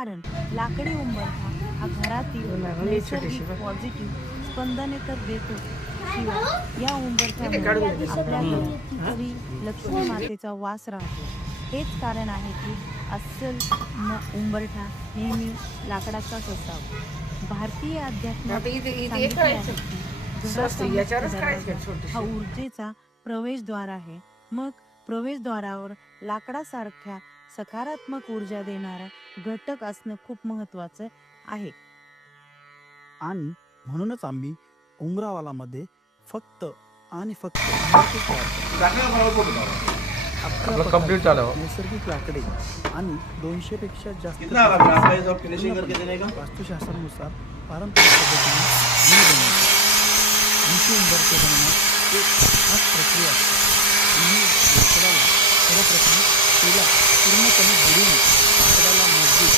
कारण लाकडी उंबरठा हा घरातील नैसर्गिक पॉझिटिव्ह स्पंदने तर देतो, शिवाय या उंबरठ्यामुळे आपल्या घरी लक्ष्मी मातेचा वास राहतो. हेच कारण आहे की अस्सल उंबरठा नेहमी लाकडाचाच असावा. भारतीय अध्यात्मात सांगितले आहे की घराचा मुख्य दरवाजा हा ऊर्जेचा प्रवेशद्वार आहे. मग प्रवेशद्वारावर लाकडासारख्या सकारात्मक ऊर्जा देणारा घटक असणं खूप महत्वाचं आहे. आणि म्हणूनच आम्ही उंबरावालामध्ये फक्त आणि फक्त इमारतीच तयार करतो. अकरा कंप्लीट झालं. नैसर्गिक लाकडे आणि 200 पेक्षा जास्त वास्तुशास्त्रानुसार पारंपरिक पद्धतीने आम्ही बनवतो. आमची उंबरठे बनवण्यात एक खास प्रक्रिया असते. आम्ही लाकडाला सर्वप्रथम त्याला पूर्णपणे बुडवून लाकडाला मजबूत